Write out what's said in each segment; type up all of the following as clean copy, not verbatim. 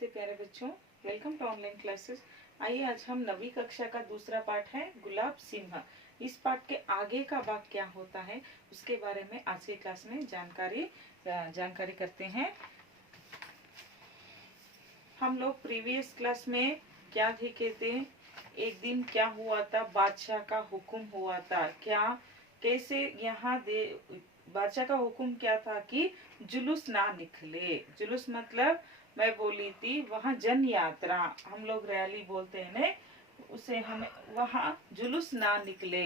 नमस्ते प्यारे बच्चों, वेलकम टू ऑनलाइन क्लासेस। आइए आज हम 9वीं कक्षा का दूसरा पाठ है गुलाब सिंह। इस पाठ के आगे का भाग क्या होता है उसके बारे में आज की क्लास में जानकारी करते हैं। हम लोग प्रीवियस क्लास में क्या सीखे थे? एक दिन क्या हुआ था, बादशाह का हुक्म हुआ था। कैसे यहाँ बादशाह का हुक्म क्या था कि जुलूस ना निकले। जुलूस मतलब मैं बोली थी वहाँ जन यात्रा, हम लोग रैली बोलते हैं ना, उसे हमें वहाँ जुलूस ना निकले,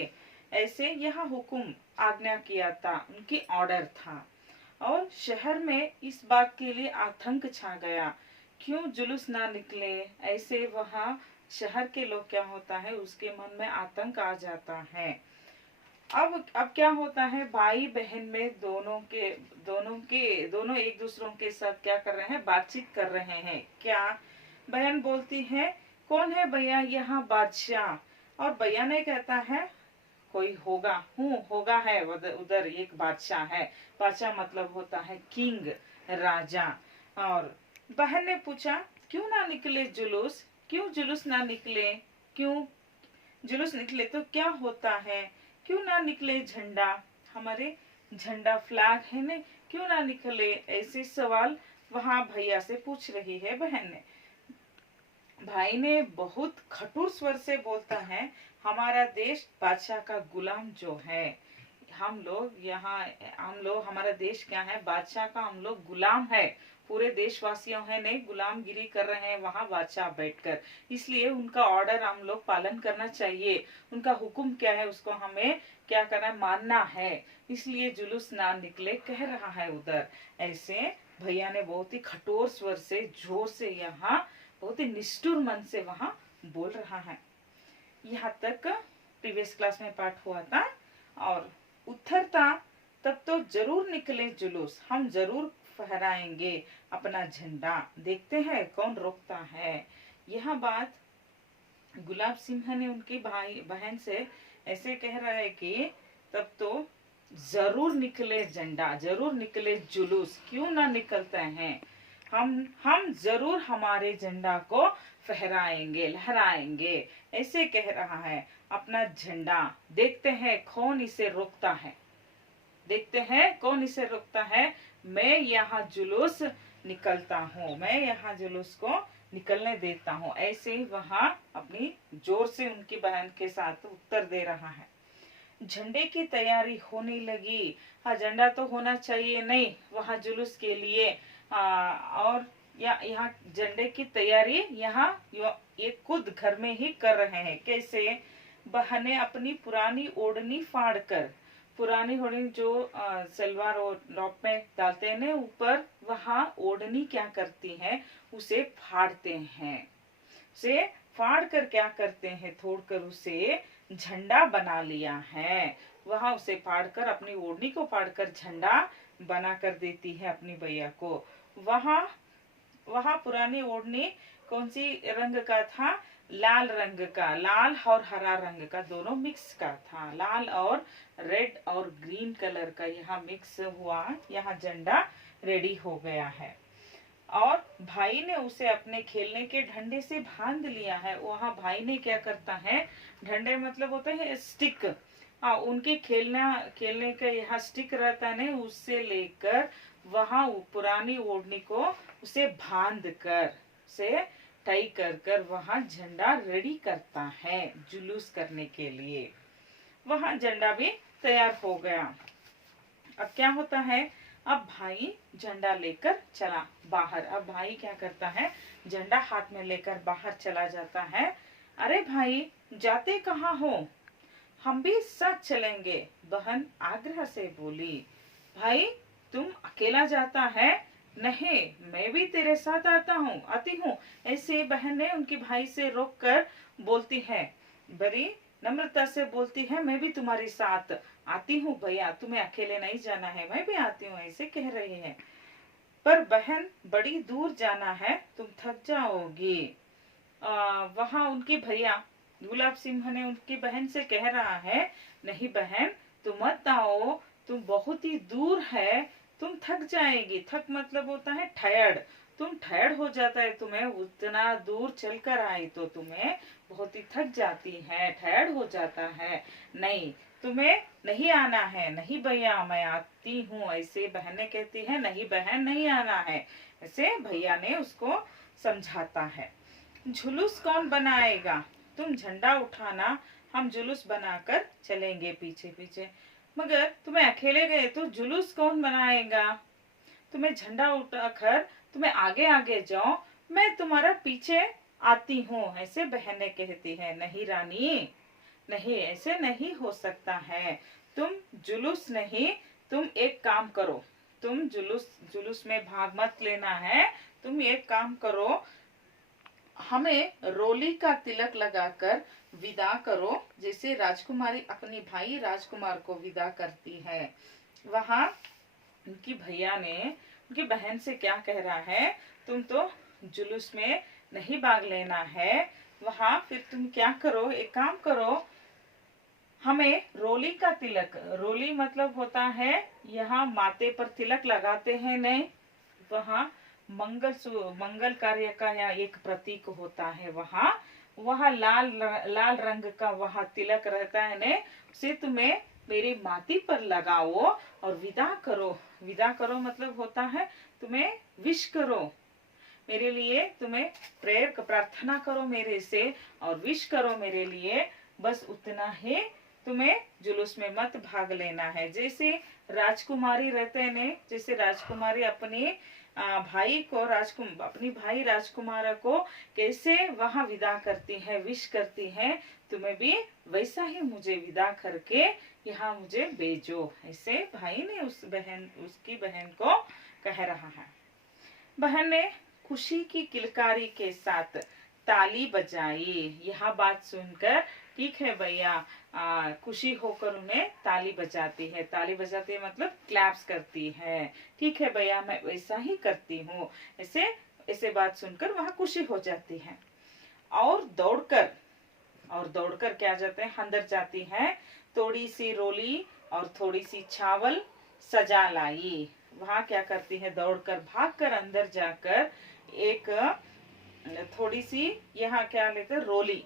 ऐसे यहाँ हुक्म आज्ञा किया था, उनकी ऑर्डर था। और शहर में इस बात के लिए आतंक छा गया, क्यों जुलूस ना निकले। ऐसे वहाँ शहर के लोग क्या होता है, उसके मन में आतंक आ जाता है। अब क्या होता है, भाई बहन में दोनों एक दूसरों के साथ क्या कर रहे हैं, बातचीत कर रहे हैं। क्या बहन बोलती है, कौन है भैया यहाँ बादशाह? और भैया ने कहता है कोई होगा है, उधर एक बादशाह है। बादशाह मतलब होता है किंग, राजा। और बहन ने पूछा क्यों ना निकले जुलूस, क्यों जुलूस ना निकले, क्यों जुलूस निकले तो क्या होता है, क्यों ना निकले झंडा, हमारे झंडा फ्लैग है ने, क्यों ना निकले। ऐसे सवाल वहां भैया से पूछ रही है बहन ने। भाई ने बहुत कठोर स्वर से बोलता है, हमारा देश बादशाह का गुलाम जो है, हमारा देश क्या है, बादशाह का हम लोग गुलाम है। पूरे देशवासियों है ने गुलामगिरी कर रहे हैं वहाँ बादशाह बैठकर, इसलिए उनका ऑर्डर हम लोग पालन करना चाहिए। उनका हुक्म क्या है उसको हमें क्या करना है, मानना है। इसलिए जुलूस ना निकले कह रहा है उधर। ऐसे भैया ने बहुत ही कठोर स्वर से, जोर से, यहाँ बहुत ही निष्ठुर मन से वहाँ बोल रहा है। यहाँ तक प्रीवियस क्लास में पाठ हुआ था। और उत्तर था, तब तो जरूर निकले जुलूस, हम जरूर फहराएंगे अपना झंडा, देखते हैं कौन रोकता है। यह बात गुलाब सिंह ने उनकी भाई बहन से ऐसे कह रहा है कि तब तो जरूर निकले झंडा, जरूर निकले जुलूस, क्यों ना निकलते हैं। हम जरूर हमारे झंडा को फहराएंगे, लहराएंगे, ऐसे कह रहा है। अपना झंडा देखते हैं कौन इसे रोकता है, देखते हैं कौन इसे रोकता है। मैं यहाँ जुलूस निकलता हूँ, मैं यहाँ जुलूस को निकलने देता हूँ। ऐसे वहाँ अपनी जोर से उनकी बहन के साथ उत्तर दे रहा है। झंडे की तैयारी होने लगी। हाँ, झंडा तो होना चाहिए नहीं वहाँ जुलूस के लिए। और यहाँ झंडे की तैयारी यहाँ ये खुद घर में ही कर रहे हैं। कैसे? बहनें अपनी पुरानी ओढ़नी फाड़ कर, पुरानी ओढ़नी जो सलवार और टॉप में डालते हैं ना ऊपर, वहाँ ओढ़नी क्या करती है, उसे फाड़ते हैं। उसे फाड़ कर क्या करते हैं, तोड़कर उसे झंडा बना लिया है। वहाँ उसे फाड़कर, अपनी ओढ़नी को फाड़कर झंडा बना कर देती है अपनी भैया को। वहाँ पुरानी ओढ़नी कौन सी रंग का था? लाल रंग का, लाल और हरा रंग का दोनों मिक्स का था। लाल और रेड और ग्रीन कलर का यहाँ मिक्स हुआ, यहाँ झंडा रेडी हो गया है। और भाई ने उसे अपने खेलने के डंडे से बांध लिया है। वहाँ भाई ने क्या करता है, डंडे मतलब होता है स्टिक, उनके खेलने का यहाँ स्टिक रहता है, उससे लेकर वहाँ पुरानी ओढ़नी को उसे बांध कर, उसे टाई कर वहाँ झंडा रेडी करता है जुलूस करने के लिए। वहाँ झंडा भी तैयार हो गया। अब क्या होता है, अब भाई झंडा लेकर चला बाहर। अब भाई क्या करता है, झंडा हाथ में लेकर बाहर चला जाता है। अरे भाई, जाते कहाँ हो? हम भी साथ चलेंगे, बहन आग्रह से बोली। भाई, तुम अकेला जाता है? नहीं, मैं भी तेरे साथ आती हूँ। ऐसे बहन ने उनके भाई से रोककर बोलती है, बड़ी नम्रता से बोलती है, मैं भी तुम्हारे साथ आती हूँ भैया, तुम्हें अकेले नहीं जाना है, मैं भी आती हूँ, ऐसे कह रही है। पर बहन, बड़ी दूर जाना है, तुम थक जाओगी। वहाँ उनके भैया गुलाब सिंह ने उनकी बहन से कह रहा है, नहीं बहन, तुम मत आओ, तुम बहुत ही दूर है, तुम थक जाएगी। थक मतलब होता है टायर्ड, तुम टायर्ड हो जाता है, तुम्हें उतना दूर चलकर आई तो तुम्हें बहुत ही थक जाती है, टायर्ड हो जाता है। नहीं, तुम्हें नहीं आना है। नहीं भैया मैं आती हूँ, ऐसे बहनें कहती है, नहीं बहन नहीं आना है। ऐसे भैया ने उसको समझाता है। जुलूस कौन बनाएगा? तुम झंडा उठाना, हम जुलूस बनाकर चलेंगे पीछे पीछे। मगर तुम्हें अकेले गए तो जुलूस कौन बनाएगा? तुम्हें झंडा उठाकर तुम्हें आगे आगे जाओ, मैं तुम्हारा पीछे आती हूँ। ऐसे बहनें कहती है। नहीं रानी, नहीं, ऐसे नहीं हो सकता है। तुम जुलूस नहीं, तुम एक काम करो, तुम जुलूस जुलूस में भाग मत लेना है। तुम एक काम करो, हमें रोली का तिलक लगाकर विदा करो, जैसे राजकुमारी अपनी भाई राजकुमार को विदा करती है। वहां उनकी भैया ने उनकी बहन से क्या कह रहा है, तुम तो जुलूस में नहीं भाग लेना है। वहां फिर तुम क्या करो, एक काम करो, हमें रोली का तिलक, रोली मतलब होता है यहाँ माथे पर तिलक लगाते हैं, नहीं, वहाँ मंगल कार्य का या एक प्रतीक होता है। वहाँ लाल लाल रंग का वहाँ तिलक रहता है, ने उसे तुम्हें मेरी माथे पर लगाओ और विदा करो। विदा करो मतलब होता है तुम्हें विश करो, मेरे लिए तुम्हें प्रेयर प्रार्थना करो मेरे से और विश करो मेरे लिए, बस उतना ही। तुम्हें जुलूस में मत भाग लेना है। जैसे राजकुमारी रहते हैं, जैसे राजकुमारी अपने भाई को अपनी भाई राजकुमार को कैसे वहां विदा करती है, विश करती है, तुम्हें भी वैसा ही मुझे विदा करके यहाँ मुझे भेजो। ऐसे भाई ने उसकी बहन को कह रहा है। बहन ने खुशी की किलकारी के साथ ताली बजाई। यह बात सुनकर ठीक है भैया, खुशी होकर उन्हें ताली बजाती है। ताली बजाती है मतलब क्लैप्स करती है। ठीक है भैया, मैं वैसा ही करती हूँ। ऐसे ऐसे बात सुनकर वहां खुशी हो जाती है और दौड़कर क्या जाते हैं, अंदर जाती है। थोड़ी सी रोली और थोड़ी सी चावल सजा लाई। वहां क्या करती है, दौड़कर भागकर अंदर जाकर एक थोड़ी सी, यहाँ क्या लेते, रोली,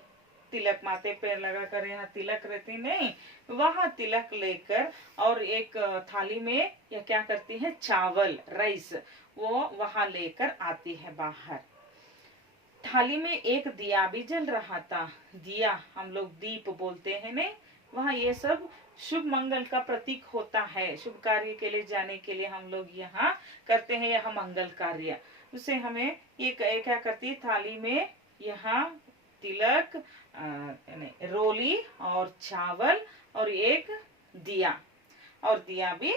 तिलक माथे पे लगाकर, यहाँ तिलक रहती नहीं, वहां तिलक लेकर और एक थाली में या क्या करती है, चावल राइस, वो वहां लेकर आती है बाहर। थाली में एक दिया भी जल रहा था। दिया हम लोग दीप बोलते हैं ने, वहाँ ये सब शुभ मंगल का प्रतीक होता है। शुभ कार्य के लिए जाने के लिए हम लोग यहाँ करते हैं यह मंगल कार्य। उसे हमें ये क्या करती है, थाली में यहाँ तिलक, रोली और चावल और एक दिया, और दिया भी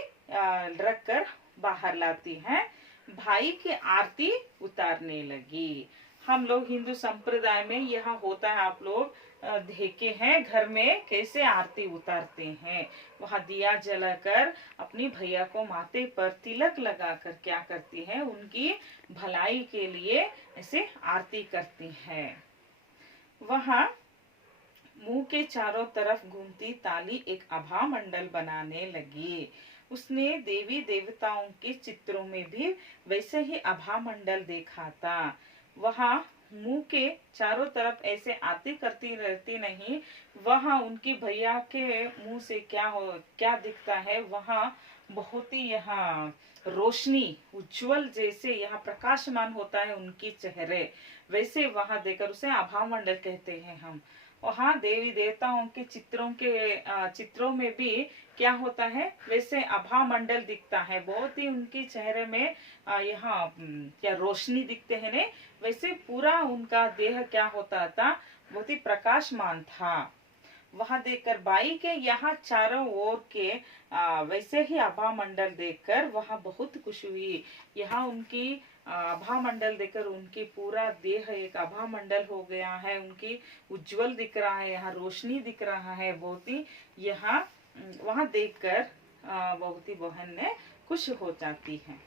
रख कर बाहर लाती है। भाई की आरती उतारने लगी। हम लोग हिंदू संप्रदाय में यह होता है, आप लोग देखे हैं घर में कैसे आरती उतारते हैं। वहां दिया जलाकर अपनी भैया को माथे पर तिलक लगाकर क्या करती है, उनकी भलाई के लिए ऐसे आरती करती है। वहां मुंह के चारों तरफ घूमती ताली एक आभा मंडल बनाने लगी। उसने देवी देवताओं के चित्रों में भी वैसे ही आभा मंडल देखा था। वहां मुंह के चारों तरफ ऐसे आती करती रहती नहीं, वहां उनकी भैया के मुंह से क्या दिखता है, वहां बहुत ही यहाँ रोशनी उज्जवल, जैसे यहाँ प्रकाशमान होता है उनकी चेहरे, वैसे वहां देखकर उसे आभा मंडल कहते हैं हम। वहाँ देवी देवताओं के चित्रों में भी क्या होता है, वैसे आभा मंडल दिखता है। बहुत ही उनके चेहरे में यहाँ क्या रोशनी दिखते हैं ने, वैसे पूरा उनका देह क्या होता था, बहुत ही प्रकाशमान था। वहां देखकर बाई के यहाँ चारों ओर के वैसे ही आभा मंडल देखकर वहां बहुत खुश हुई। यहाँ उनकी आभा मंडल देखकर उनकी पूरा देह एक आभा मंडल हो गया है, उनकी उज्जवल दिख रहा है, यहाँ रोशनी दिख रहा है बहुत ही। यहाँ वहां देखकर बहुत ही बहन ने खुश हो जाती है।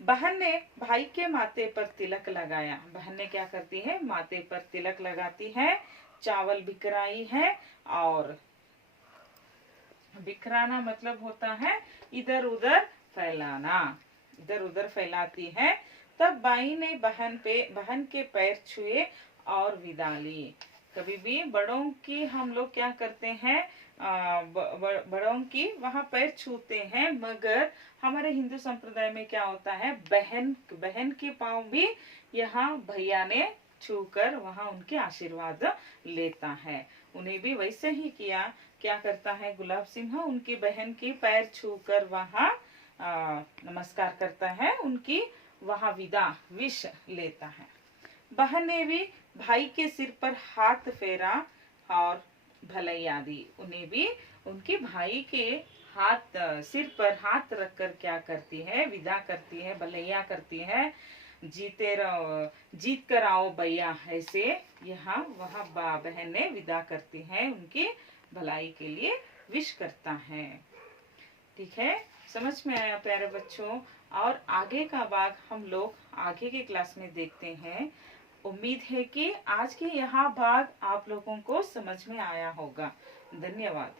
बहन ने भाई के माथे पर तिलक लगाया। बहन ने क्या करती है, माथे पर तिलक लगाती है, चावल बिखराई है, और बिखराना मतलब होता है इधर उधर फैलाना, इधर उधर फैलाती है। तब बाई ने बहन के पैर छुए और विदा ली। कभी भी बड़ों की हम लोग क्या करते हैं, बड़ों की वहां पैर छूते हैं, मगर हमारे हिंदू संप्रदाय में क्या होता है, बहन के पांव भी यहाँ भैया ने छूकर वहां उनके आशीर्वाद लेता है। उन्हें भी वैसे ही किया। क्या करता है गुलाब सिंह, उनकी बहन की पैर छूकर वहां नमस्कार करता है, उनकी वहां विदा विश लेता है। बहन ने भी भाई के सिर पर हाथ फेरा और भलैया दी। उन्हें भी उनके भाई के सिर पर हाथ रखकर क्या करती है, विदा करती है, भलैया करती है। जीते रहो, जीत कर आओ भैया, ऐसे यहाँ वहाँ बहन ने विदा करती है, उनकी भलाई के लिए विश करता है। ठीक है, समझ में आया प्यारे बच्चों? और आगे का भाग हम लोग आगे के क्लास में देखते हैं। उम्मीद है कि आज के यहाँ भाग आप लोगों को समझ में आया होगा। धन्यवाद।